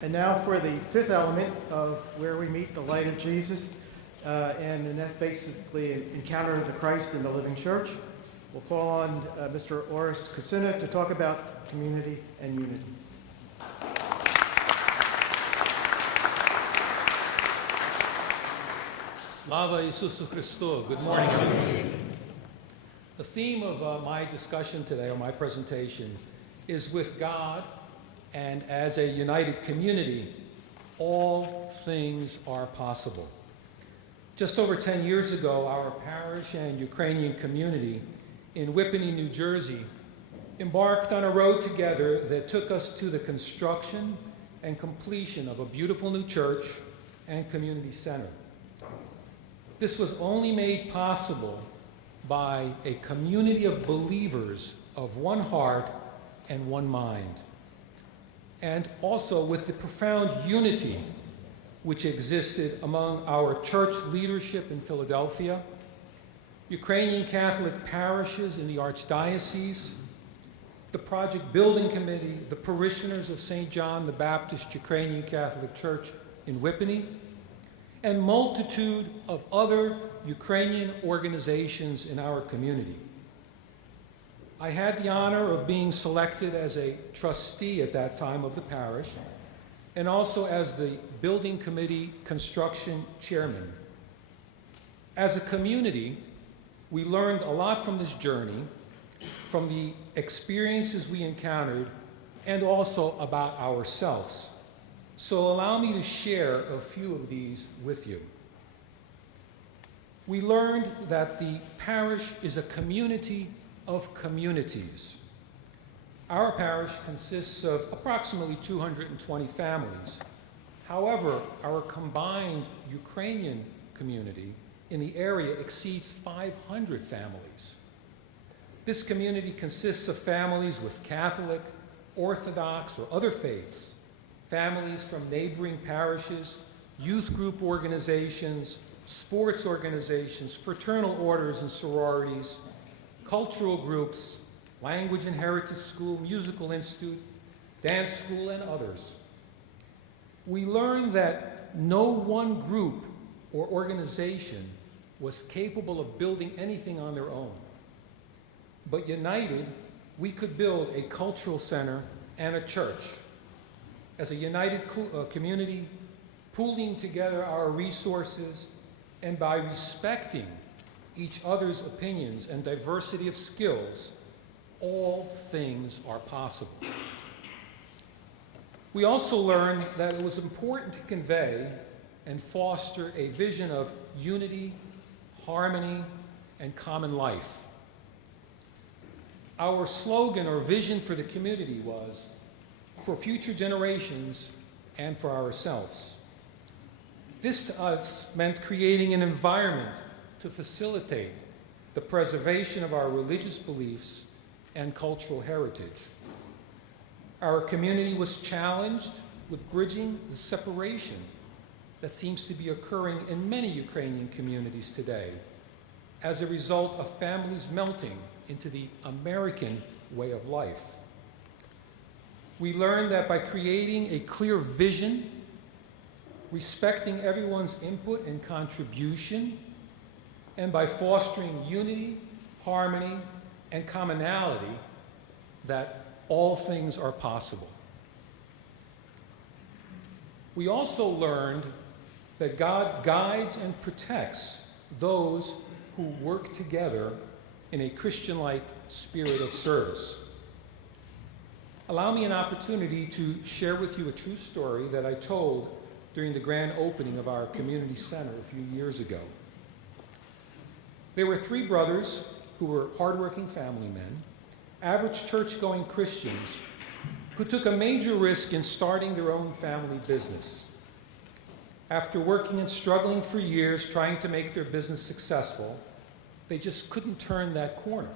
And now for the fifth element of where we meet the light of Jesus, and that's basically an encounter of the Christ in the living church. We'll call on Mr. Orest Kucyna to talk about community and unity. Slava Isusu Christo. Good morning, everyone. The theme of my discussion today, or my presentation, is with God and as a united community, all things are possible. Just over 10 years ago, our parish and Ukrainian community in Whippany, New Jersey, embarked on a road together that took us to the construction and completion of a beautiful new church and community center. This was only made possible by a community of believers of one heart and one mind, and also with the profound unity which existed among our church leadership in Philadelphia, Ukrainian Catholic parishes in the Archdiocese, the Project Building Committee, the parishioners of St. John the Baptist Ukrainian Catholic Church in Whippany, and multitude of other Ukrainian organizations in our community. I had the honor of being selected as a trustee at that time of the parish, and also as the building committee construction chairman. As a community, we learned a lot from this journey, from the experiences we encountered, and also about ourselves. So allow me to share a few of these with you. We learned that the parish is a community of communities. Our parish consists of approximately 220 families. However, our combined Ukrainian community in the area exceeds 500 families. This community consists of families with Catholic, Orthodox, or other faiths, families from neighboring parishes, youth group organizations, sports organizations, fraternal orders and sororities, cultural groups, language and heritage school, musical institute, dance school, and others. We learned that no one group or organization was capable of building anything on their own. But united, we could build a cultural center and a church. As a united community, pooling together our resources, and by respecting each other's opinions and diversity of skills, all things are possible. We also learned that it was important to convey and foster a vision of unity, harmony, and common life. Our slogan or vision for the community was, for future generations and for ourselves. This to us meant creating an environment to facilitate the preservation of our religious beliefs and cultural heritage. Our community was challenged with bridging the separation that seems to be occurring in many Ukrainian communities today as a result of families melting into the American way of life. We learned that by creating a clear vision, respecting everyone's input and contribution, and by fostering unity, harmony, and commonality, that all things are possible. We also learned that God guides and protects those who work together in a Christian-like spirit of service. Allow me an opportunity to share with you a true story that I told during the grand opening of our community center a few years ago. There were three brothers who were hardworking family men, average church-going Christians, who took a major risk in starting their own family business. After working and struggling for years trying to make their business successful, they just couldn't turn that corner.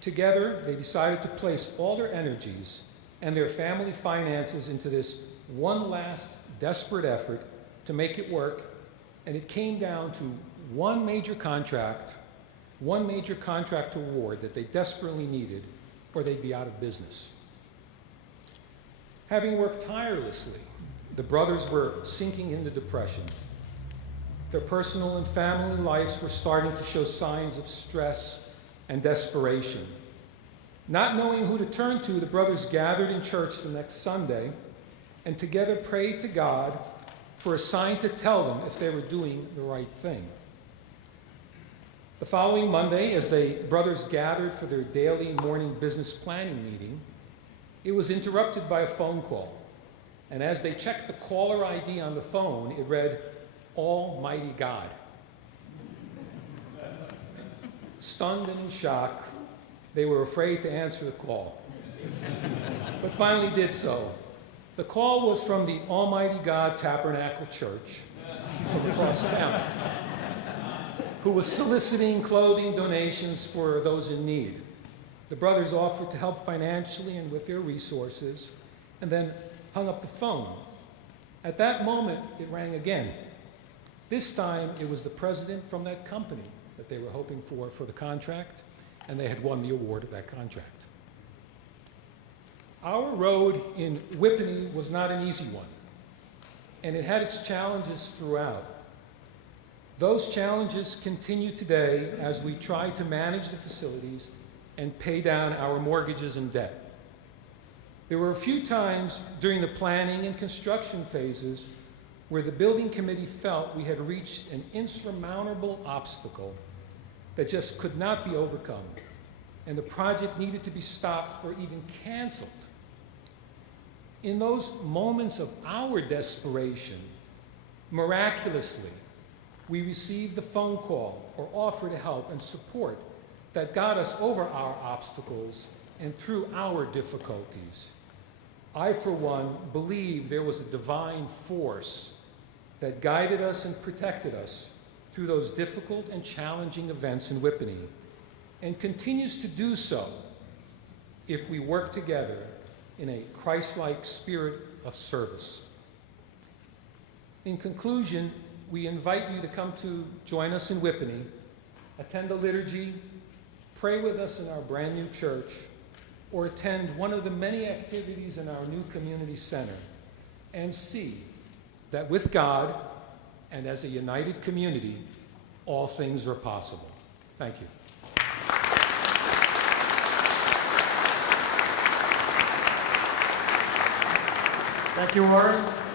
Together, they decided to place all their energies and their family finances into this one last desperate effort to make it work, and it came down to one major contract award that they desperately needed, or they'd be out of business. Having worked tirelessly, the brothers were sinking into depression. Their personal and family lives were starting to show signs of stress and desperation. Not knowing who to turn to, the brothers gathered in church the next Sunday and together prayed to God for a sign to tell them if they were doing the right thing. The following Monday, as the brothers gathered for their daily morning business planning meeting, it was interrupted by a phone call. And as they checked the caller ID on the phone, it read, "Almighty God." Stunned and in shock, they were afraid to answer the call, but finally did so. The call was from the Almighty God Tabernacle Church from across town, who was soliciting clothing donations for those in need. The brothers offered to help financially and with their resources, and then hung up the phone. At that moment, it rang again. This time, it was the president from that company that they were hoping for the contract, and they had won the award of that contract. Our road in Whippany was not an easy one, and it had its challenges throughout. Those challenges continue today as we try to manage the facilities and pay down our mortgages and debt. There were a few times during the planning and construction phases where the building committee felt we had reached an insurmountable obstacle that just could not be overcome, and the project needed to be stopped or even canceled. In those moments of our desperation, miraculously, we received the phone call or offer to help and support that got us over our obstacles and through our difficulties. I, for one, believe there was a divine force that guided us and protected us through those difficult and challenging events in Whippany, and continues to do so if we work together in a Christ-like spirit of service. In conclusion, we invite you to come to join us in Whippany, attend the liturgy, pray with us in our brand new church, or attend one of the many activities in our new community center, and see that with God and as a united community, all things are possible. Thank you. Thank you, Orest.